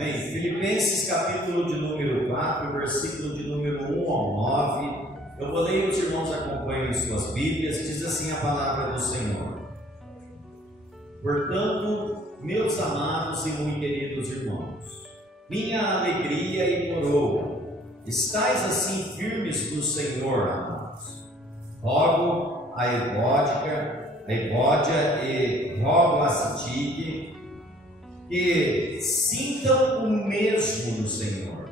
Amém? Filipenses capítulo de número 4, versículo de número 1 ao 9. Eu vou ler e os irmãos acompanhem suas Bíblias. Diz assim a palavra do Senhor. Portanto, meus amados e muito queridos irmãos, minha alegria e coroa, estais assim firmes no Senhor, amados. Rogo a Evódia e rogo a Sintique que sintam o mesmo no Senhor.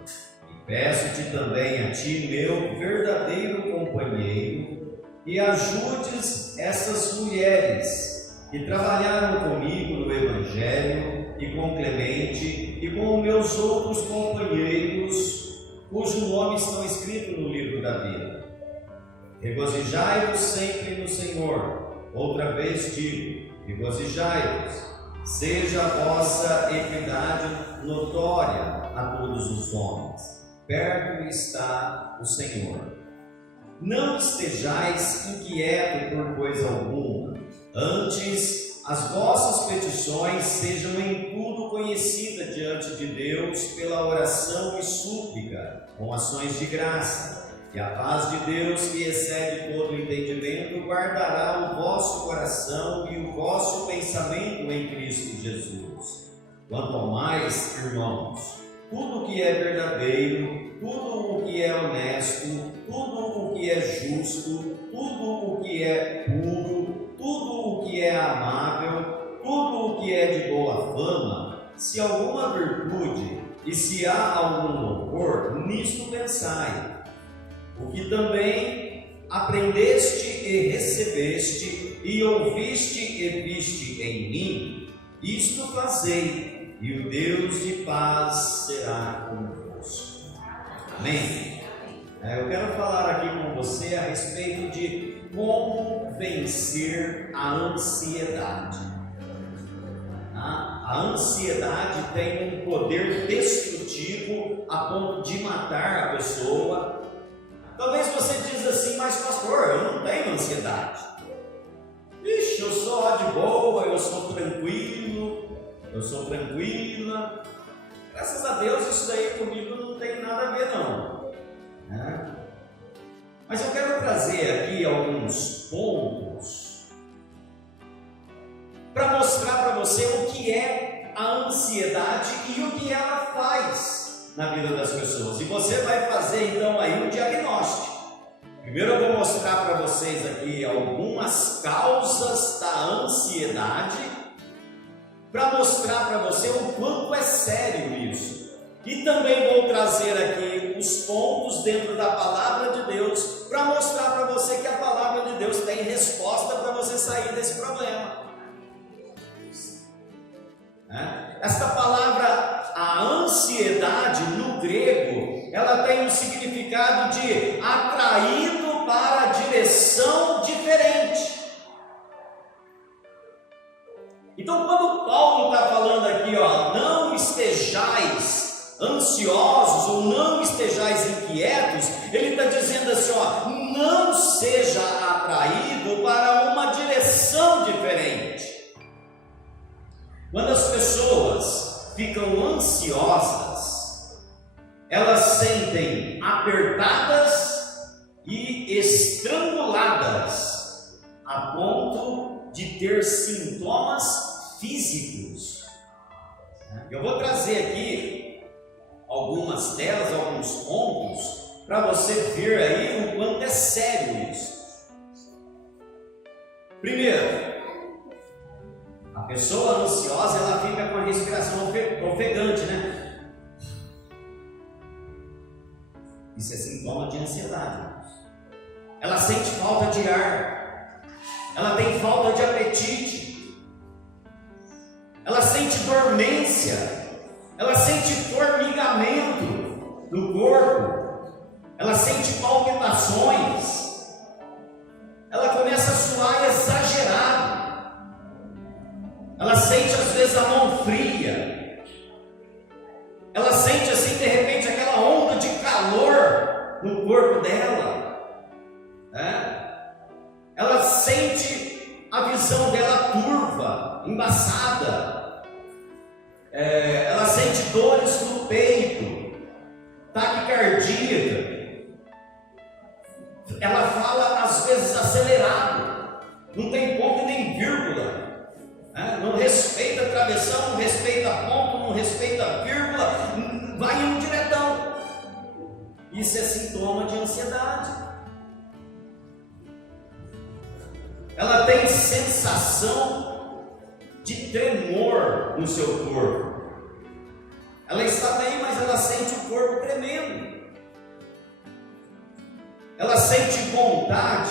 E peço-te também a ti, meu verdadeiro companheiro, que ajudes essas mulheres que trabalharam comigo no Evangelho e com Clemente e com meus outros companheiros, cujo nome estão escritos no livro da vida. Regozijai-vos sempre no Senhor. Outra vez digo, regozijai-vos. Seja a vossa equidade notória a todos os homens. Perto está o Senhor. Não estejais inquietos por coisa alguma. Antes, as vossas petições sejam em tudo conhecidas diante de Deus pela oração e súplica, com ações de graça. E a paz de Deus, que excede todo entendimento, guardará o vosso coração e o vosso pensamento em Cristo Jesus. Quanto ao mais, irmãos, tudo o que é verdadeiro, tudo o que é honesto, tudo o que é justo, tudo o que é puro, tudo o que é amável, tudo o que é de boa fama, se alguma virtude e se há algum louvor, nisto pensai. O que também aprendeste e recebeste, e ouviste e viste em mim, isto fazei, e o Deus de paz será convosco. Amém? Eu quero falar aqui com você a respeito de como vencer a ansiedade. A ansiedade tem um poder destrutivo a ponto de matar a pessoa. Talvez você diz assim, mas pastor, eu não tenho ansiedade. Ixi, eu sou de boa, eu sou tranquilo, eu sou tranquila. Graças a Deus isso daí comigo não tem nada a ver não. Mas eu quero trazer aqui alguns pontos para mostrar para você o que é a ansiedade e o que ela faz na vida das pessoas. E você vai fazer então aí um diagnóstico. Primeiro eu vou mostrar para vocês aqui algumas causas da ansiedade, para mostrar para você o quanto é sério isso. E também vou trazer aqui os pontos dentro da palavra de Deus, para mostrar para você que a palavra de Deus tem resposta para você sair desse problema. Esta palavra, a ansiedade, no grego, ela tem um significado de atraído para a direção diferente. Então, quando Paulo está falando aqui, não estejais ansiosos ou não estejais inquietos, ele está dizendo assim, não seja atraído para uma direção diferente. Quando as pessoas ficam ansiosas, elas sentem apertadas e estranguladas a ponto de ter sintomas físicos. Eu vou trazer aqui algumas delas, alguns pontos, para você ver aí o quanto é sério isso. Primeiro, a pessoa ansiosa, ela fica com a respiração ofegante, né? Isso é sintoma de ansiedade. Ela sente falta de ar. Ela tem falta de apetite. Ela sente dormência. Ela sente formigamento no corpo. Ela sente palpitações. Ela começa a suar exagerado. Ela sente às vezes a mão fria. Ela sente assim de repente aquela onda de calor no corpo dela. Ela sente a visão dela turva, embaçada. Ela sente dores no peito, taquicardia. Ela fala às vezes acelerado, não tem ponto nem vírgula, né? Não respeita a travessão, não respeita ponto, não respeita a vírgula, vai indo diretão. Isso é sintoma de ansiedade. Ela tem sensação de tremor no seu corpo. Ela está bem, mas ela sente o corpo tremendo. Ela sente vontade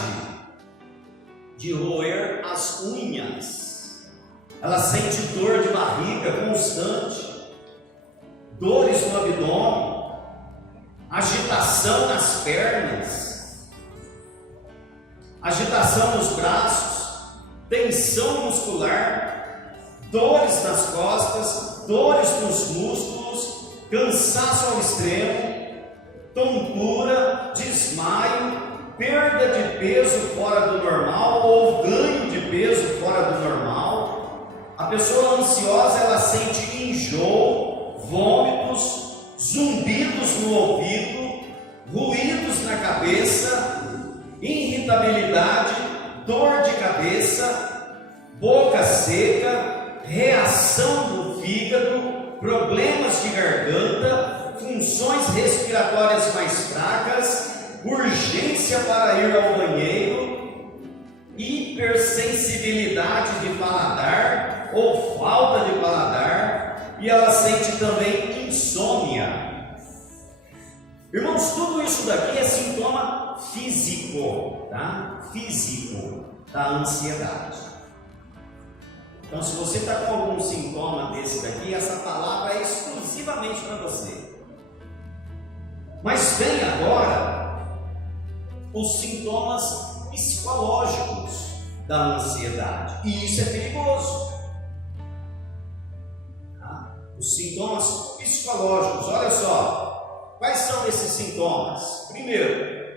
de roer as unhas. Ela sente dor de barriga constante, dores no abdômen, agitação nas pernas, agitação nos braços, tensão muscular, dores nas costas, dores nos músculos, cansaço ao extremo, tontura, desmaio, perda de peso fora do normal ou ganho de peso fora do normal. A pessoa ansiosa, ela sente enjoo, vômitos, zumbidos no ouvido, ruídos na cabeça, irritabilidade, dor de cabeça, boca seca, reação do fígado, problemas de garganta, funções respiratórias mais fracas, urgência para ir ao banheiro, hipersensibilidade de paladar ou falta de paladar, e ela sente também insônia. Irmãos, tudo isso daqui é sintoma físico, tá? Físico da ansiedade. Então, se você está com algum sintoma desse daqui, essa palavra é exclusivamente para você. Mas vem agora os sintomas psicológicos da ansiedade, e isso é perigoso. Os sintomas psicológicos, olha só, quais são esses sintomas? Primeiro,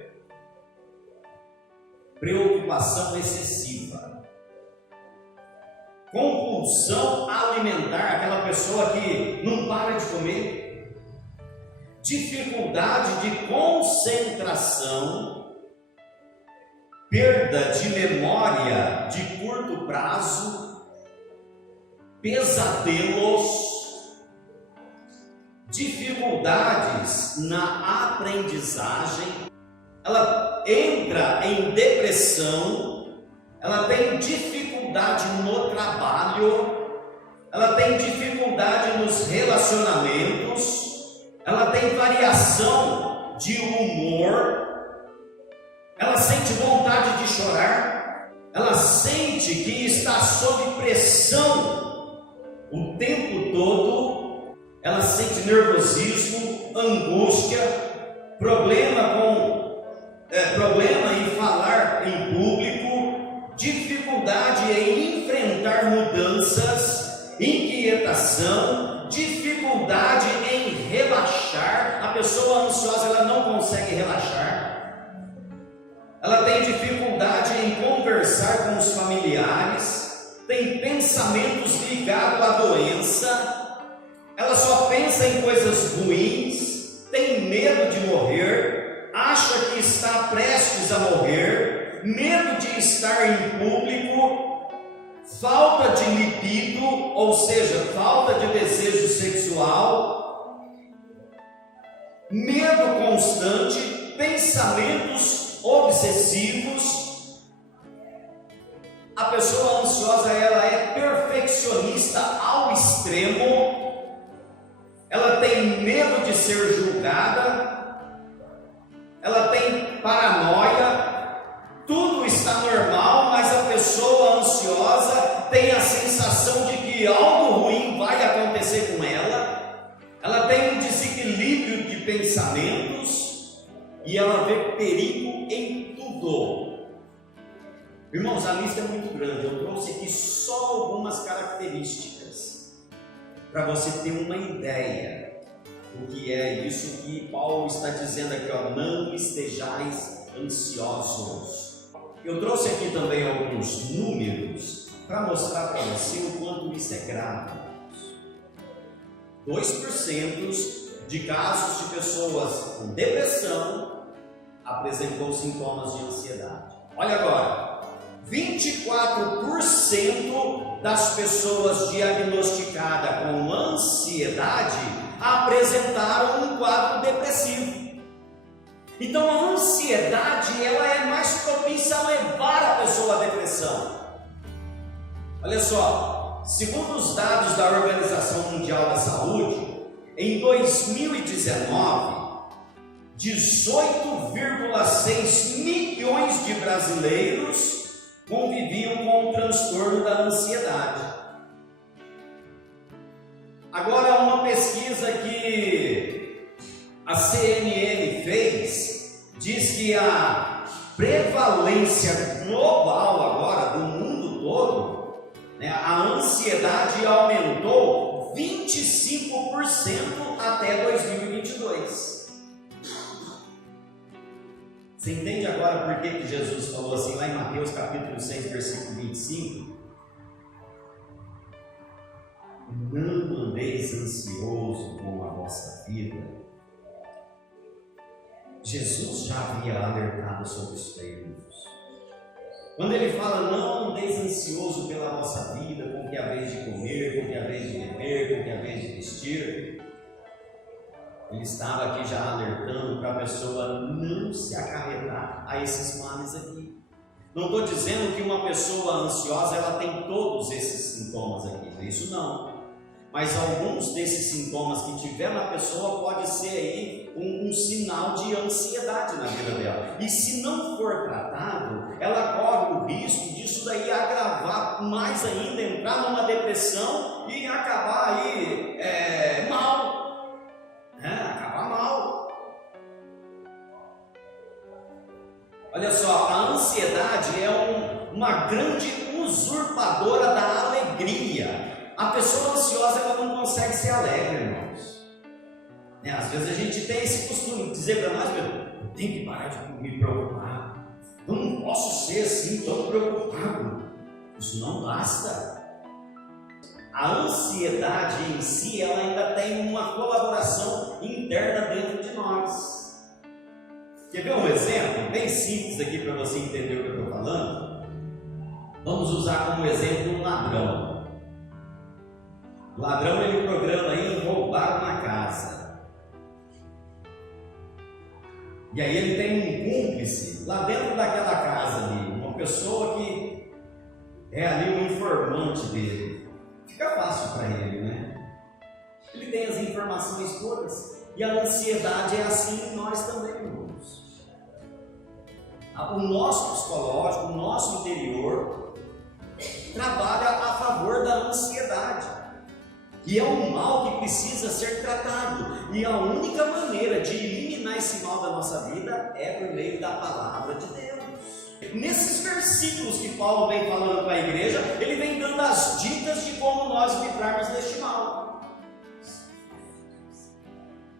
preocupação excessiva, compulsão alimentar, aquela pessoa que não para de comer, dificuldade de concentração, perda de memória de curto prazo, pesadelos, dificuldades na aprendizagem, ela entra em depressão, ela tem dificuldade no trabalho, ela tem dificuldade nos relacionamentos, ela tem variação de humor, ela sente vontade de chorar, ela sente que está sob pressão o tempo todo, ela sente nervosismo, angústia, problema em falar em público, dificuldade em enfrentar mudanças, inquietação, dificuldade em relaxar. A pessoa ansiosa, ela não consegue relaxar, ela tem dificuldade em conversar com os familiares, tem pensamentos ligados à doença, ela só pensa em coisas ruins, tem medo de morrer, acha que está prestes a morrer, medo de estar em público, falta de libido, ou seja, falta de desejo sexual, medo constante, pensamentos obsessivos. A pessoa ansiosa, ela é perfeccionista ao extremo, ela tem medo de ser julgada, ela tem paranoia. Tudo está normal, mas a pessoa ansiosa tem a sensação de que algo ruim vai acontecer com ela. Ela tem um desequilíbrio de pensamentos e ela vê perigo em tudo. Irmãos, a lista é muito grande. Eu trouxe aqui só algumas características para você ter uma ideia do que é isso que Paulo está dizendo aqui, ó, não estejais ansiosos. Eu trouxe aqui também alguns números para mostrar para você o quanto isso é grave. 2% de casos de pessoas com depressão apresentou sintomas de ansiedade. Olha agora, 24% das pessoas diagnosticadas com ansiedade apresentaram um quadro depressivo. Então a ansiedade, ela é mais propícia a levar a pessoa à depressão. Olha só, segundo os dados da Organização Mundial da Saúde, em 2019, 18,6 milhões de brasileiros conviviam com o transtorno da ansiedade. Agora, uma pesquisa que a CNN fez diz que a prevalência global agora do mundo todo, a ansiedade aumentou 25% até 2022. Você entende agora por que Jesus falou assim lá em Mateus capítulo 6, versículo 25? Não andeis ansioso com a vossa vida. Jesus já havia alertado sobre os termos. Quando ele fala, não andeis ansioso pela vossa vida, com o que haveis de comer, com o que haveis de beber, com o que haveis de vestir, ele estava aqui já alertando para a pessoa não se acarretar a esses males aqui. Não estou dizendo que uma pessoa ansiosa ela tem todos esses sintomas aqui, isso não. Mas alguns desses sintomas que tiver na pessoa pode ser aí um sinal de ansiedade na vida dela. E se não for tratado, ela corre o risco disso daí agravar mais ainda, entrar numa depressão e acabar aí mal. Acabar mal. Olha só, a ansiedade é uma grande usurpadora da alegria. A pessoa ansiosa ela não consegue ser alegre, irmãos. Às vezes a gente tem esse costume de dizer para nós, eu tenho que parar de me preocupar. Eu não posso ser assim tão preocupado. Isso não basta. A ansiedade em si, ela ainda tem uma colaboração interna dentro de nós. Quer ver um exemplo bem simples aqui para você entender o que eu estou falando? Vamos usar como exemplo um ladrão. O ladrão ele programa aí roubar uma casa. E aí ele tem um cúmplice lá dentro daquela casa ali, uma pessoa que é ali um informante dele. Fica fácil para ele, né? Ele tem as informações todas. E a ansiedade é assim em nós também, irmãos. O nosso psicológico, o nosso interior trabalha a favor da ansiedade. E é um mal que precisa ser tratado. E a única maneira de eliminar esse mal da nossa vida é por meio da palavra de Deus. Nesses versículos que Paulo vem falando para a igreja, ele vem dando as dicas de como nós livrarmos deste mal.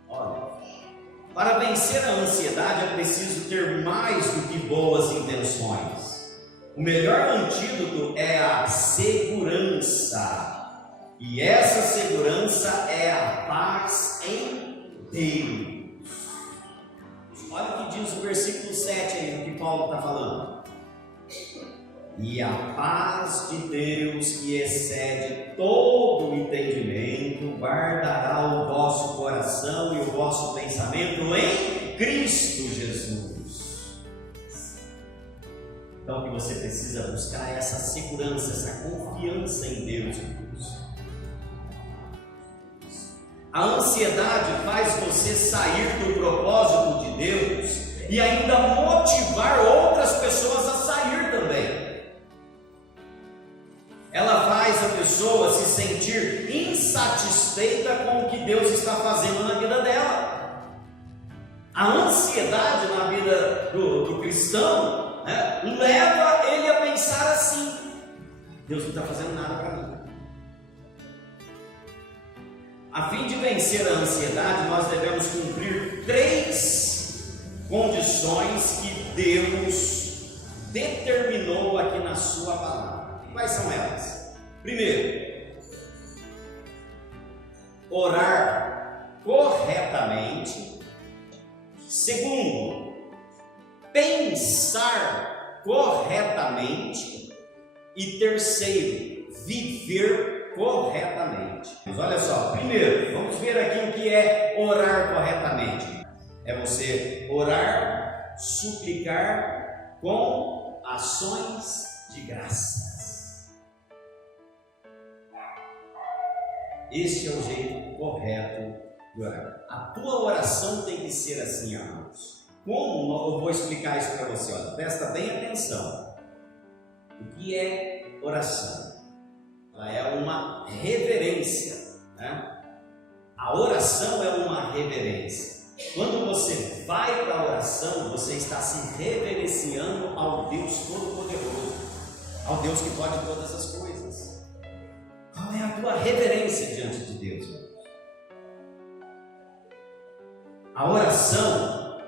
Olha, para vencer a ansiedade é preciso ter mais do que boas intenções. O melhor antídoto é a segurança. E essa segurança é a paz em Deus. Olha o que diz o versículo 7 aí, o que Paulo está falando. E a paz de Deus, que excede todo o entendimento, guardará o vosso coração e o vosso pensamento em Cristo Jesus. Então o que você precisa buscar é essa segurança, essa confiança em Deus. A ansiedade faz você sair do propósito de Deus e ainda motivar outras pessoas a sair também. Ela faz a pessoa se sentir insatisfeita com o que Deus está fazendo na vida dela. A ansiedade na vida do cristão leva ele a pensar assim: Deus não está fazendo nada para mim. A fim de vencer a ansiedade, nós devemos cumprir 3 condições que Deus determinou aqui na sua palavra. Quais são elas? Primeiro, orar corretamente. Segundo, pensar corretamente. E terceiro, viver corretamente. Mas olha só, primeiro, vamos ver aqui o que é orar corretamente. É você orar, suplicar com ações de graças. Este é o jeito correto de orar. A tua oração tem que ser assim, amados. Como? Eu vou explicar isso para você. Olha, presta bem atenção. O que é oração? Ela é uma reverência, né? A oração é uma reverência. Quando você vai para a oração, você está se reverenciando ao Deus Todo-Poderoso, ao Deus que pode todas as coisas. Qual é a tua reverência diante de Deus, irmãos? A oração,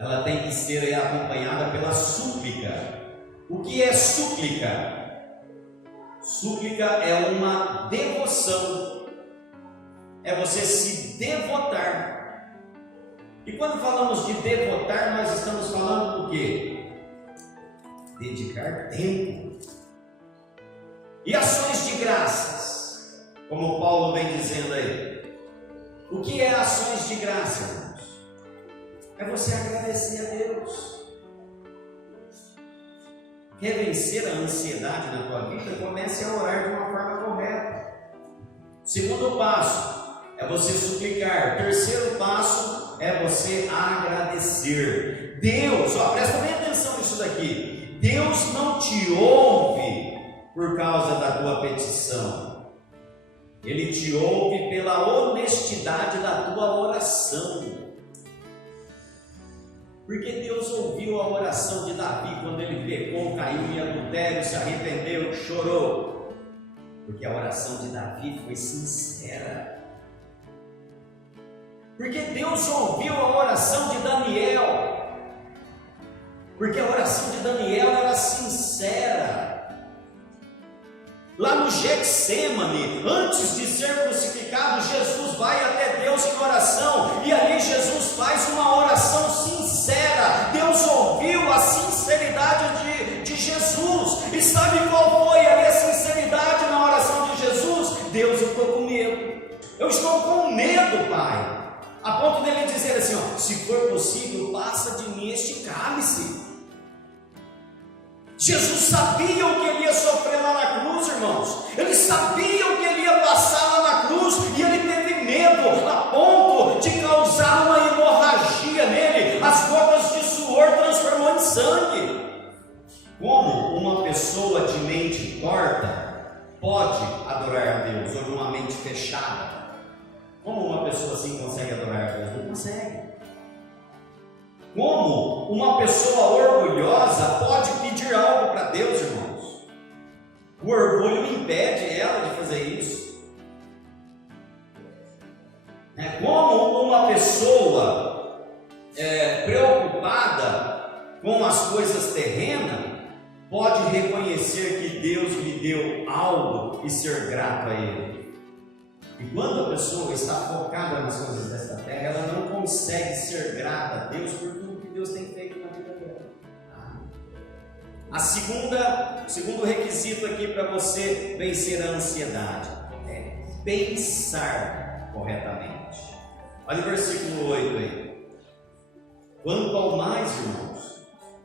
ela tem que ser acompanhada pela súplica. O que é súplica? Súplica é uma devoção, é você se devotar. E quando falamos de devotar, nós estamos falando do quê? Dedicar tempo. E ações de graças, como Paulo vem dizendo aí. O que é ações de graça, irmãos? É você agradecer a Deus. Quer vencer a ansiedade na tua vida? Comece a orar de uma forma correta. Segundo passo é você suplicar. Terceiro passo é você agradecer. Deus, presta bem atenção nisso daqui. Deus não te ouve por causa da tua petição. Ele te ouve pela honestidade da tua oração. Porque Deus ouviu a oração de Davi quando ele pecou, caiu em adultério, se arrependeu, chorou. Porque a oração de Davi foi sincera. Porque Deus ouviu a oração de Daniel. Porque a oração de Daniel era sincera. Lá no Getsêmani, antes de ser crucificado, Jesus vai até Deus em oração, e ali Jesus faz uma oração sincera. Deus ouviu a sinceridade de Jesus. E sabe qual foi ali a sinceridade na oração de Jesus? Deus, eu estou com medo. Eu estou com medo, Pai. A ponto dele dizer assim, se for possível, passa de mim este cálice. Jesus sabia o que ele ia sofrer lá na cruz, irmãos. Ele sabia o que ele ia passar lá na cruz, e ele teve medo a ponto de causar uma hemorragia nele. As gotas de suor transformou em sangue. Como uma pessoa de mente torta pode adorar a Deus, ou de uma mente fechada? Como uma pessoa assim consegue adorar a Deus? Não consegue. Como uma pessoa orgulhosa pode pedir algo para Deus, irmãos? O orgulho impede ela de fazer isso. Como uma pessoa preocupada com as coisas terrenas pode reconhecer que Deus lhe deu algo e ser grato a Ele. E quando a pessoa está focada nas coisas desta terra, ela não consegue ser grata a Deus por tudo que Deus tem feito na vida dela. O segundo requisito aqui para você vencer a ansiedade é pensar corretamente. Olha o versículo 8 aí. Quanto ao mais, irmãos,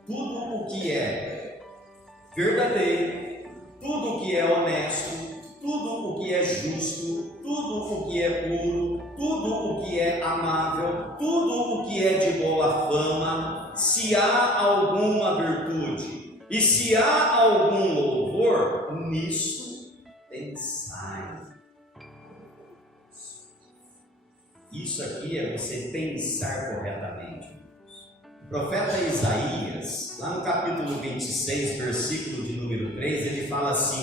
tudo o que é verdadeiro, tudo o que é honesto, tudo o que é justo, tudo o que é puro, tudo o que é amável, tudo o que é de boa fama, se há alguma virtude e se há algum louvor, nisso pensai. Isso aqui é você pensar corretamente. O profeta Isaías, lá no capítulo 26, versículo de número 3, ele fala assim,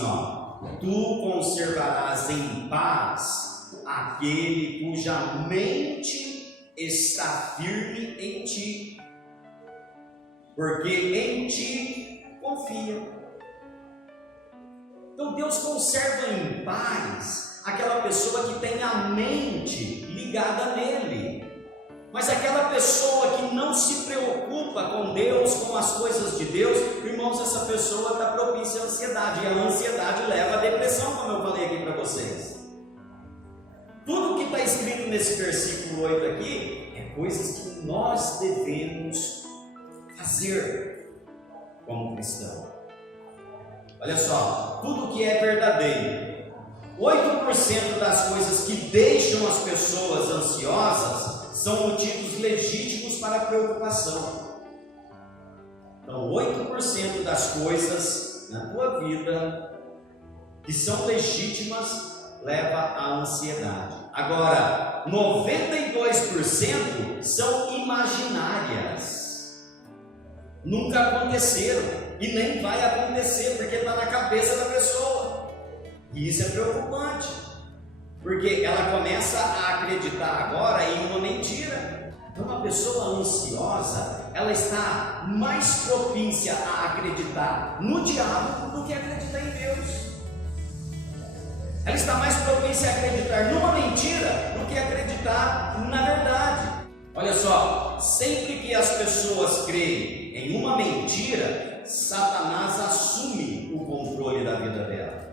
tu conservarás em paz aquele cuja mente está firme em ti, porque em ti confia. Então Deus conserva em paz aquela pessoa que tem a mente ligada nele. Mas aquela pessoa que não se preocupa com Deus, com as coisas de Deus, irmãos, essa pessoa está propícia à ansiedade. E a ansiedade leva à depressão, como eu falei aqui para vocês. Tudo que está escrito nesse versículo 8 aqui é coisas que nós devemos fazer como cristão. Olha só, tudo que é verdadeiro. 8% das coisas que deixam as pessoas ansiosas são motivos legítimos para preocupação. Então, 8% das coisas na tua vida que são legítimas leva à ansiedade. Agora, 92% são imaginárias. Nunca aconteceram e nem vai acontecer, porque está na cabeça da pessoa. E isso é preocupante, porque ela começa a acreditar agora em uma mentira. Então, uma pessoa ansiosa, ela está mais propícia a acreditar no diabo do que acreditar em Deus. Ela está mais propícia a acreditar numa mentira do que acreditar na verdade. Olha só, sempre que as pessoas creem em uma mentira, Satanás assume o controle da vida dela.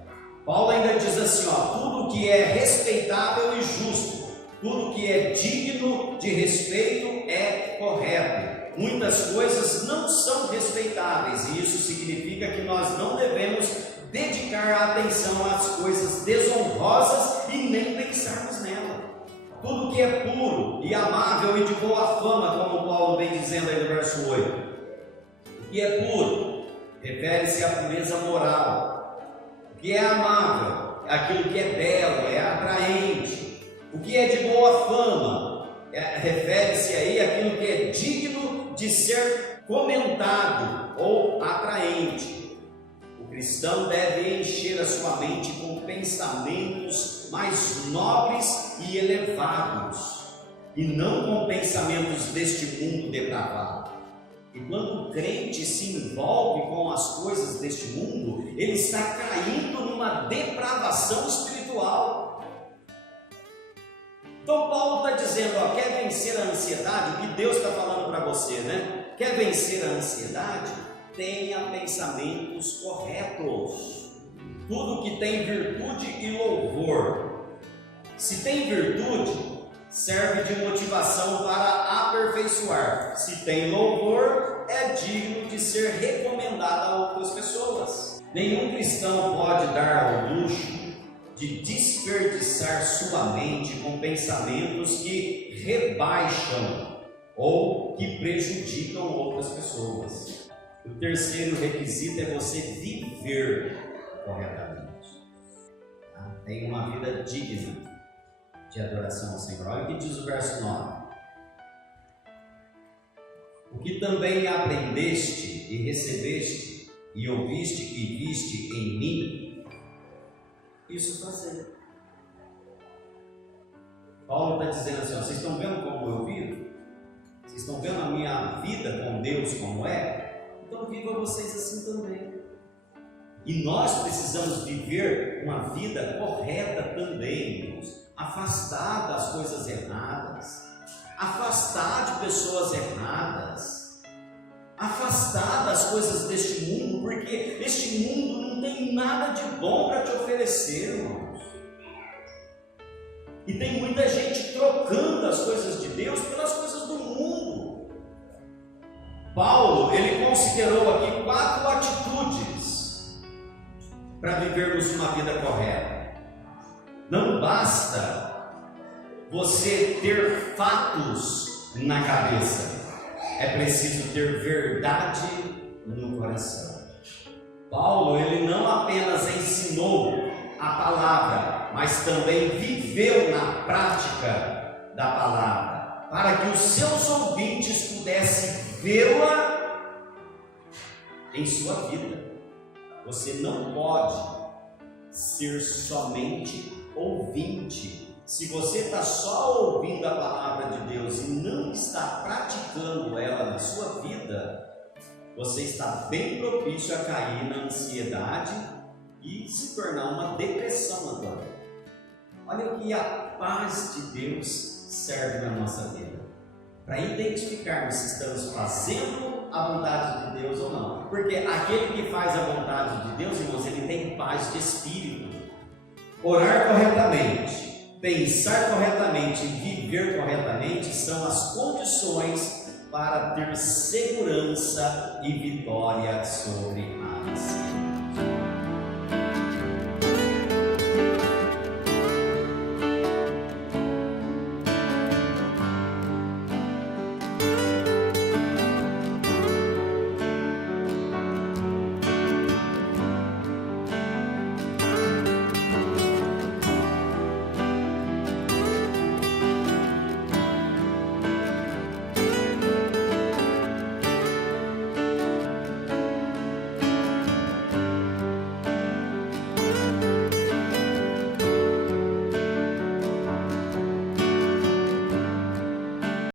Paulo ainda diz assim, tudo que é respeitável e justo, tudo que é digno de respeito é correto. Muitas coisas não são respeitáveis, e isso significa que nós não devemos dedicar atenção às coisas desonrosas e nem pensarmos nela. Tudo que é puro e amável e de boa fama, como Paulo vem dizendo aí no verso 8. O que é puro refere-se à pureza moral. O que é amável é aquilo que é belo, é atraente. O que é de boa fama refere-se aí àquilo que é digno de ser comentado ou atraente. O cristão deve encher a sua mente com pensamentos mais nobres e elevados, e não com pensamentos deste mundo depravado. E quando o crente se envolve com as coisas deste mundo, ele está caindo numa depravação espiritual. Então Paulo está dizendo, quer vencer a ansiedade? O que Deus está falando para você, né? Quer vencer a ansiedade? Tenha pensamentos corretos. Tudo que tem virtude e louvor. Se tem virtude, serve de motivação para aperfeiçoar. Se tem louvor, é digno de ser recomendado a outras pessoas. Nenhum cristão pode dar ao luxo de desperdiçar sua mente com pensamentos que rebaixam ou que prejudicam outras pessoas. O terceiro requisito é você viver corretamente. Tem uma vida digna de adoração ao Senhor. Olha o que diz o verso 9. O que também aprendeste e recebeste e ouviste e viste em mim, isso fazer. Paulo está dizendo assim, vocês estão vendo como eu vivo? Vocês estão vendo a minha vida com Deus como é? Então vivam vocês assim também. E nós precisamos viver uma vida correta também, irmãos. Afastar das coisas erradas, afastar de pessoas erradas, afastar das coisas deste mundo, porque este mundo não tem nada de bom para te oferecer, irmãos. E tem muita gente trocando as coisas de Deus pelas coisas do mundo. Paulo, ele considerou aqui 4 atitudes para vivermos uma vida correta. Não basta você ter fatos na cabeça, é preciso ter verdade no coração. Paulo, ele não apenas ensinou a palavra, mas também viveu na prática da palavra, para que os seus ouvintes pudessem vê-la em sua vida. Você não pode ser somente ouvinte. Se você está só ouvindo a palavra de Deus e não está praticando ela na sua vida, você está bem propício a cair na ansiedade e se tornar uma depressão agora. Olha o que a paz de Deus serve na nossa vida, para identificarmos se estamos fazendo a vontade de Deus ou não. Porque aquele que faz a vontade de Deus, irmãos, ele tem paz de espírito. Orar corretamente, pensar corretamente e viver corretamente são as condições para ter segurança e vitória sobre a nação.